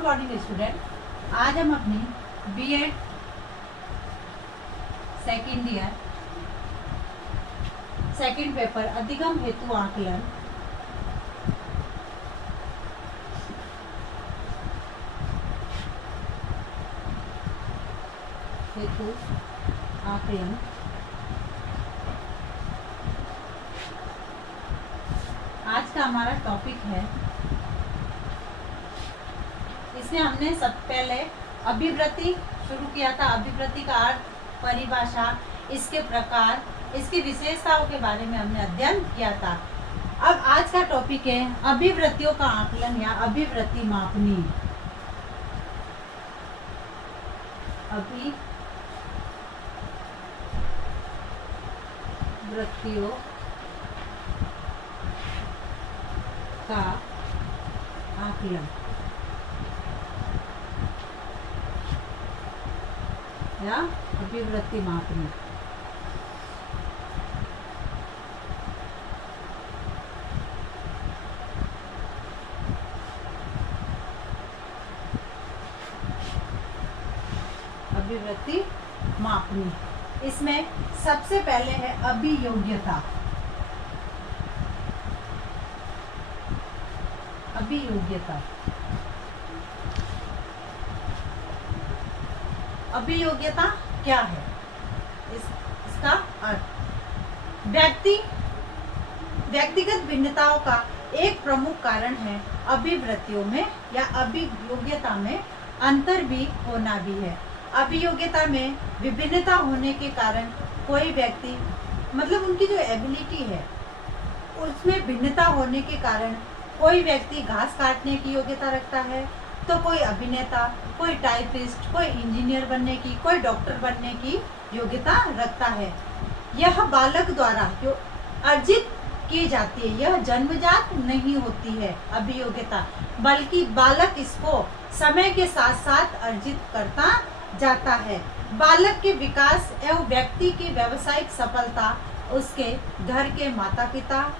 Good morning student. आज हम अपनी B Ed second year second paper अधिगम हेतु आकलन आज का हमारा टॉपिक है। इसमें हमने सब पहले अभिवृत्ति शुरू किया था। अभिवृत्ति का अर्थ, परिभाषा, इसके प्रकार, इसकी विशेषताओं के बारे में हमने अध्ययन किया था। अब आज का टॉपिक है अभिवृत्तियों का आकलन या अभिवृत्ति मापनी। अभिवृत्तियों का आकलन या अभिवृत्ति मापनी। अभिवृत्ति मापनी, इसमें सबसे पहले है अभियोग्यता। अभियोग्यता अभियोग्यता क्या है? इसका अर्थ व्यक्तिगत भिन्नताओं का एक प्रमुख कारण है अभिवृत्तियों में या अभियोग्यता में अंतर भी होना भी है। अभियोग्यता में विभिन्नता होने के कारण कोई व्यक्ति मतलब उनकी जो एबिलिटी है उसमें भिन्नता होने के कारण कोई व्यक्ति घास काटने की योग्यता रखता है, तो कोई अभिनेता, कोई टाइपिस्ट, कोई इंजीनियर बनने की, कोई डॉक्टर बनने की योग्यता रखता है। यह बालक द्वारा जो अर्जित की जाती है, यह जन्मजात नहीं होती है अभियोग्यता, बल्कि बालक इसको समय के साथ साथ अर्जित करता जाता है। बालक के विकास एवं व्यक्ति की व्यावसायिक सफलता उसके घर के माता पिता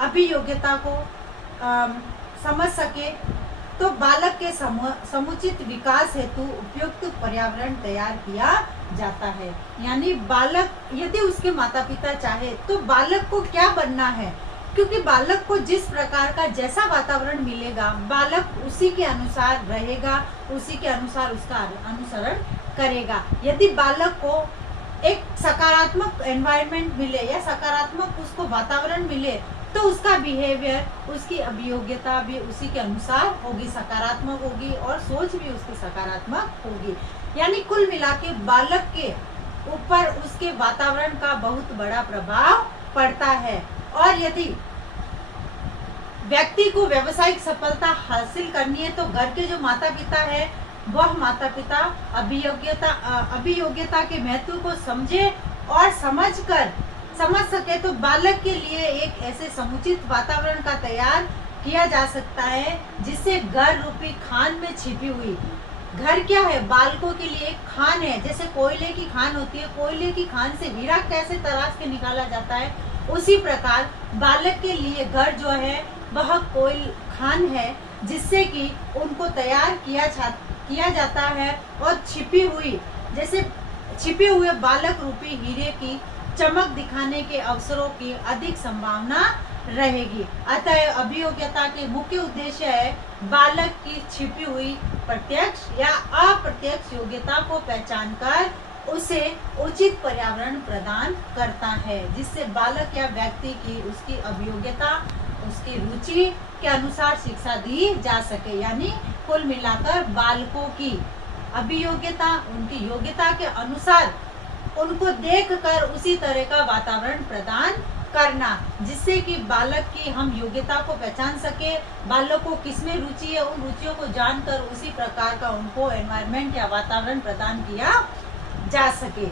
अभियोग्यता को समझ सके तो बालक के समुचित विकास हेतु उपयुक्त पर्यावरण तैयार किया जाता है। यानी बालक यदि उसके माता पिता चाहे तो बालक को क्या बनना है, क्योंकि बालक को जिस प्रकार का जैसा वातावरण मिलेगा बालक उसी के अनुसार रहेगा, उसी के अनुसार उसका अनुसरण करेगा। यदि बालक को एक सकारात्मक एनवायरनमेंट मिले या सकारात्मक उसको वातावरण मिले तो उसका बिहेवियर, उसकी अभियोग्यता भी उसी के अनुसार होगी, सकारात्मक होगी और सोच भी उसकी सकारात्मक होगी। यानी कुल मिला के बालक के ऊपर उसके वातावरण का बहुत बड़ा प्रभाव पड़ता है। और यदि व्यक्ति को व्यावसायिक सफलता हासिल करनी है तो घर के जो माता पिता है वह माता पिता अभियोग्यता के महत्व को समझे और समझ सके तो बालक के लिए एक ऐसे समुचित वातावरण का तैयार किया जा सकता है जिससे घर रूपी खान में छिपी हुई, घर क्या है, बालकों के लिए एक खान है। जैसे कोयले की खान होती है, कोयले की खान से हीरा कैसे तराश के निकाला जाता है, उसी प्रकार बालक के लिए घर जो है वह कोयल खान है जिससे कि उनको तैयार किया जाता है और छिपे हुए बालक रूपी हीरे की चमक दिखाने के अवसरों की अधिक संभावना रहेगी। अतः अभियोग्यता के मुख्य उद्देश्य है बालक की छिपी हुई प्रत्यक्ष या अप्रत्यक्ष योग्यता को पहचान कर उसे उचित पर्यावरण प्रदान करता है, जिससे बालक या व्यक्ति की उसकी अभियोग्यता, उसकी रुचि के अनुसार शिक्षा दी जा सके। यानी कुल मिलाकर बालकों की अभियोग्यता, उनकी योग्यता के अनुसार उनको देखकर उसी तरह का वातावरण प्रदान करना, जिससे कि बालक की हम योग्यता को पहचान सके, बालक को किसमें रुचि है उन रुचियों को जानकर उसी प्रकार का उनको एनवायरनमेंट या वातावरण प्रदान किया जा सके।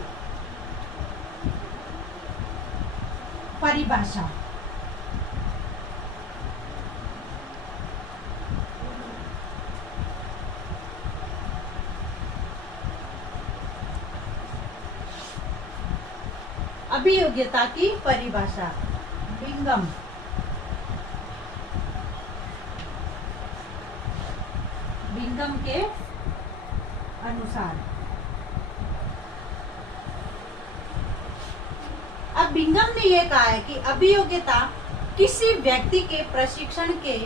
परिभाषा। अभियोग्यता की परिभाषा। बिंगम। बिंगम के अनुसार। अब बिंगम ने यह कहा है कि अभियोग्यता किसी व्यक्ति के प्रशिक्षण के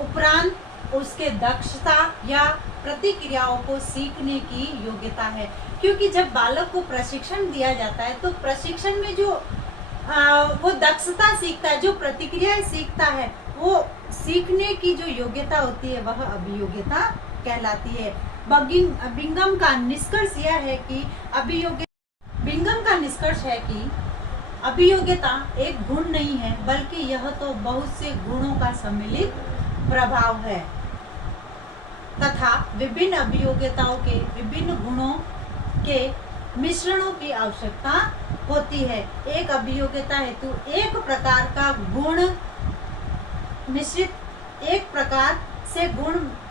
उपरांत उसके दक्षता या प्रतिक्रियाओं को सीखने की योग्यता है। क्योंकि जब बालक को प्रशिक्षण दिया जाता है तो प्रशिक्षण में जो वो दक्षता सीखता है, जो प्रतिक्रियाएं सीखता है, वो सीखने की जो योग्यता होती है वह अभियोग्यता कहलाती है। बिंगम का निष्कर्ष यह है कि अभियोग्यता एक गुण नहीं है, बल्कि यह तो बहुत से गुणों का सम्मिलित प्रभाव है तथा विभिन्न अभियोग्यताओं के विभिन्न गुणों के मिश्रणों की आवश्यकता होती है। एक अभियोग्यता हेतु एक प्रकार का गुण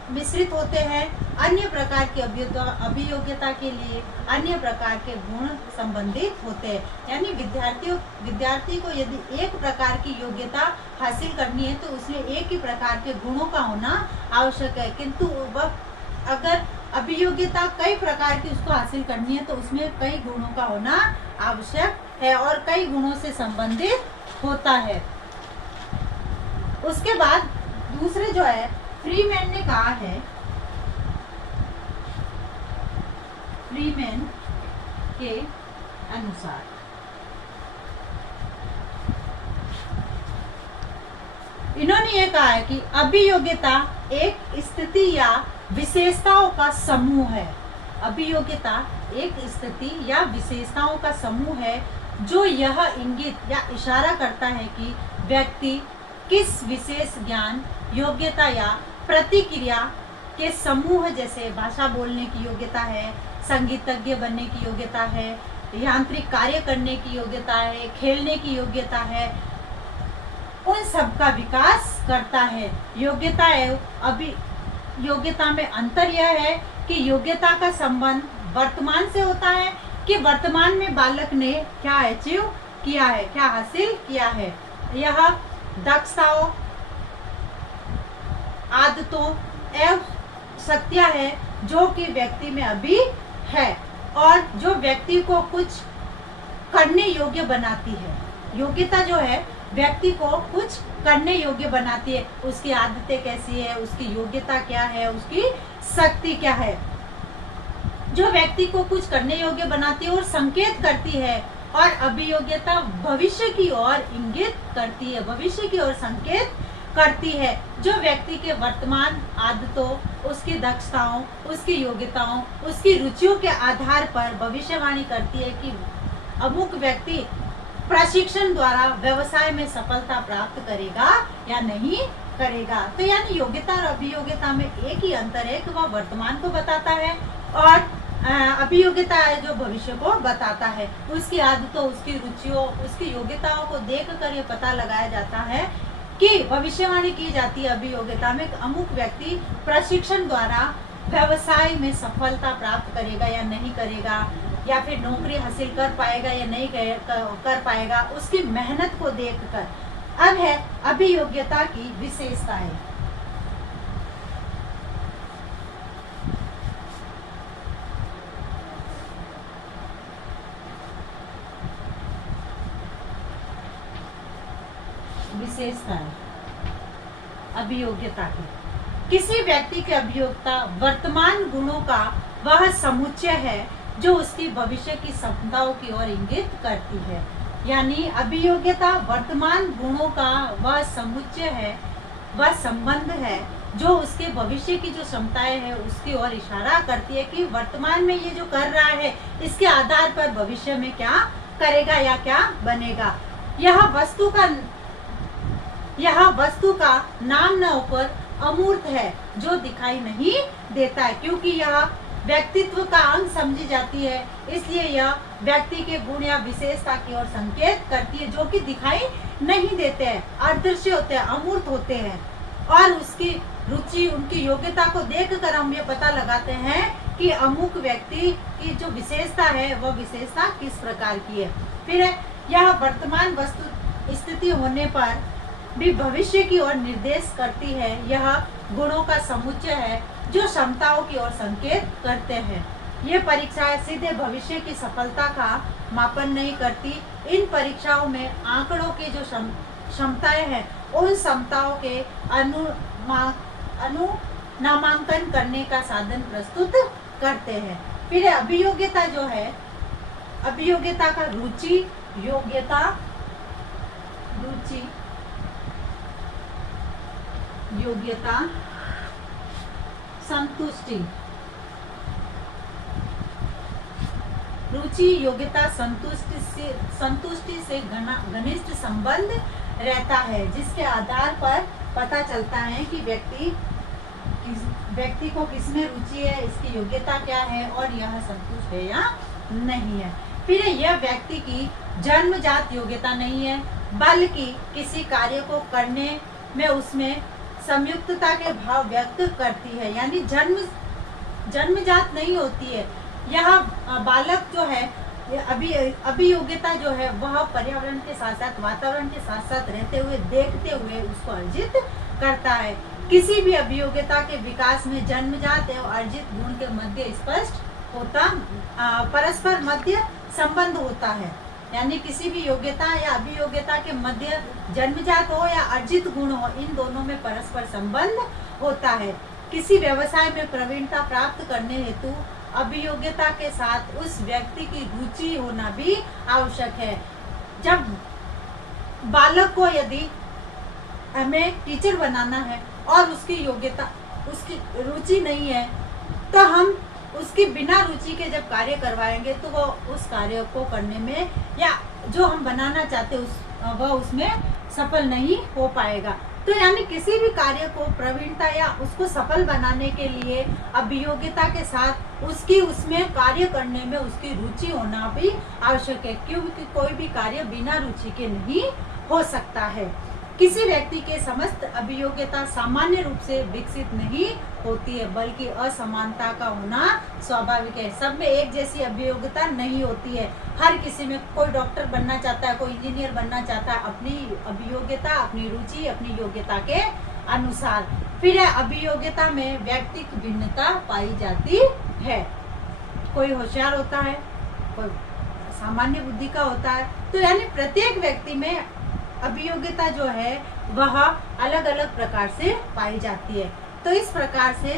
मिश्रित होते हैं, अन्य प्रकार की अभियोग्यता के लिए अन्य प्रकार के गुण संबंधित होते हैं। यानी विद्यार्थी को यदि एक प्रकार की योग्यता हासिल करनी है तो उसमें एक ही प्रकार के गुणों का होना आवश्यक है, किंतु वह अगर अभियोग्यता कई प्रकार की उसको हासिल करनी है तो उसमें कई गुणों का होना आवश्यक है और कई गुणों से संबंधित होता है। उसके बाद दूसरे जो है फ्रीमैन ने कहा है, फ्रीमैन के अनुसार इन्होंने ये कहा है कि अभियोग्यता एक स्थिति या विशेषताओं का समूह है। अभियोग्यता एक स्थिति या विशेषताओं का समूह है जो यह इंगित या इशारा करता है कि व्यक्ति किस विशेष ज्ञान, योग्यता या प्रतिक्रिया के समूह, जैसे भाषा बोलने की योग्यता है, संगीतज्ञ बनने की योग्यता है, यांत्रिक कार्य करने की योग्यता है, खेलने की योग्यता है, उन सब का विकास करता है। योग्यता में अंतर यह है कि योग्यता का संबंध वर्तमान से होता है कि वर्तमान में बालक ने क्या अचीव किया है, क्या हासिल किया है। यह दक्षताओं, आदतों एवं शक्तियां है जो कि व्यक्ति में अभी है और जो व्यक्ति को कुछ करने योग्य बनाती है। योग्यता जो है व्यक्ति को कुछ करने योग्य बनाती है। उसकी आदतें कैसी है, उसकी योग्यता क्या है, उसकी शक्ति क्या है, जो व्यक्ति को कुछ करने योग्य बनाती है और संकेत करती है। और अभियोग्यता भविष्य की ओर इंगित करती है, भविष्य की ओर संकेत करती है, जो व्यक्ति के वर्तमान आदतों, उसकी दक्षताओं, उसकी योग्यताओं, उसकी रुचियों के आधार पर भविष्यवाणी करती है कि अमुक व्यक्ति प्रशिक्षण द्वारा व्यवसाय में सफलता प्राप्त करेगा या नहीं करेगा। तो यानी योग्यता और अभियोग्यता में एक ही अंतर है कि वह वर्तमान को बताता है और अभियोग्यता है जो भविष्य को बताता है। उसकी आदतों, उसकी रुचियों, उसकी योग्यताओं को देखकर ये पता लगाया जाता है कि भविष्यवाणी की जाती है अभियोग्यता में अमुक व्यक्ति प्रशिक्षण द्वारा व्यवसाय में सफलता प्राप्त करेगा या नहीं करेगा, या फिर नौकरी हासिल कर पाएगा या नहीं कर पाएगा, उसकी मेहनत को देखकर। अब है अभियोग्यता की विशेषताएं। विशेषताएं अभियोग्यता की। किसी व्यक्ति की अभियोग्यता वर्तमान गुणों का वह समुच्चय है जो उसकी भविष्य की क्षमताओं की ओर इंगित करती है। यानी अभियोग्यता वर्तमान गुणों का वह समुच्चय है, वह संबंध है जो उसके भविष्य की जो क्षमताएं है उसकी ओर इशारा करती है कि वर्तमान में ये जो कर रहा है इसके आधार पर भविष्य में क्या करेगा या क्या बनेगा। यह वस्तु का नाम न होकर अमूर्त है जो दिखाई नहीं देता है, क्योंकि यह व्यक्तित्व का अंग समझी जाती है, इसलिए यह व्यक्ति के गुण या विशेषता की ओर संकेत करती है जो कि दिखाई नहीं देते हैं, अदृश्य होते हैं, अमूर्त होते हैं। और उसकी रुचि, उनकी योग्यता को देखकर हम ये पता लगाते हैं कि अमुक व्यक्ति की जो विशेषता है वह विशेषता किस प्रकार की है। फिर यह वर्तमान वस्तु स्थिति होने पर भी भविष्य की ओर निर्देश करती है। यह गुणों का समुच्चय है जो क्षमताओं की ओर संकेत करते हैं। ये परीक्षाएं सीधे भविष्य की सफलता का मापन नहीं करती। इन परीक्षाओं में आंकड़ों की जो क्षमताएं हैं, उन क्षमताओं के नामांकन करने का साधन प्रस्तुत करते हैं। फिर अभियोग्यता जो है, अभियोग्यता का रुचि, योग्यता, रुचि, योग्यता, संतुष्टि, रुचि, योग्यता, संतुष्टि से घनिष्ठ संबंध रहता है, जिसके आधार पर पता चलता है कि व्यक्ति को किसमें रुचि है, इसकी योग्यता क्या है और यह संतुष्ट है या नहीं है। फिर यह व्यक्ति की जन्मजात योग्यता नहीं है, बल्कि किसी कार्य को करने में उसमें संयुक्तता के भाव व्यक्त करती है, यानी जन्मजात नहीं होती है। यह बालक जो है, अभियोग्यता जो है, वह पर्यावरण के साथ साथ, वातावरण के साथ साथ रहते हुए, देखते हुए उसको अर्जित करता है। किसी भी अभियोग्यता के विकास में जन्मजात एवं अर्जित गुण के मध्य स्पष्ट परस्पर मध्य संबंध होता है, यानी किसी भी योग्यता या अभियोग्यता के मध्य जन्मजात हो या अर्जित गुण हो, इन दोनों में परस्पर संबंध होता है। किसी व्यवसाय में प्रवीणता प्राप्त करने हेतु अभियोग्यता के साथ उस व्यक्ति की रुचि होना भी आवश्यक है। जब बालक को यदि हमें टीचर बनाना है और उसकी योग्यता, उसकी रुचि नहीं है, तो हम उसकी बिना रुचि के जब कार्य करवाएंगे तो वो उस कार्य को करने में, या जो हम बनाना चाहते वह उसमें सफल नहीं हो पाएगा। तो यानी किसी भी कार्य को प्रवीणता या उसको सफल बनाने के लिए अभियोग्यता के साथ उसकी उसमें कार्य करने में उसकी रुचि होना भी आवश्यक है, क्योंकि कोई भी कार्य बिना रुचि के नहीं हो सकता है। किसी व्यक्ति के समस्त अभियोग्यता सामान्य रूप से विकसित नहीं होती है, बल्कि असमानता का होना स्वाभाविक है। सब में एक जैसी अभियोग्यता नहीं होती है। हर किसी में, कोई डॉक्टर बनना चाहता है, कोई इंजीनियर बनना चाहता है, अपनी अभियोग्यता, अपनी रुचि, अपनी योग्यता के अनुसार। फिर अभियोग्यता में व्यक्तिगत भिन्नता पाई जाती है। कोई होशियार होता है, कोई सामान्य बुद्धि का होता है। तो यानी प्रत्येक व्यक्ति में अभियोग्यता जो है वह अलग अलग प्रकार से पाई जाती है। तो इस प्रकार से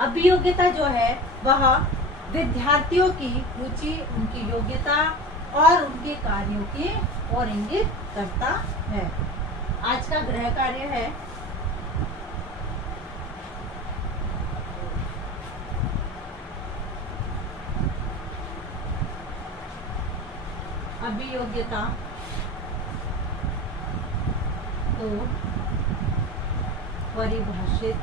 अभियोग्यता जो है वह विद्यार्थियों की रुचि, उनकी योग्यता और उनके कार्यों की ओर इंगित करता है। आज का गृह कार्य है अभियोग्यता को परिभाषित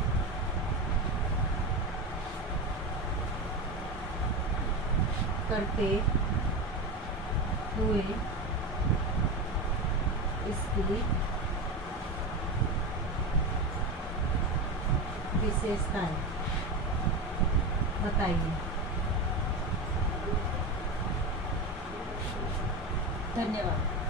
करते हुए इसकी विशेषताएं बताइए। धन्यवाद।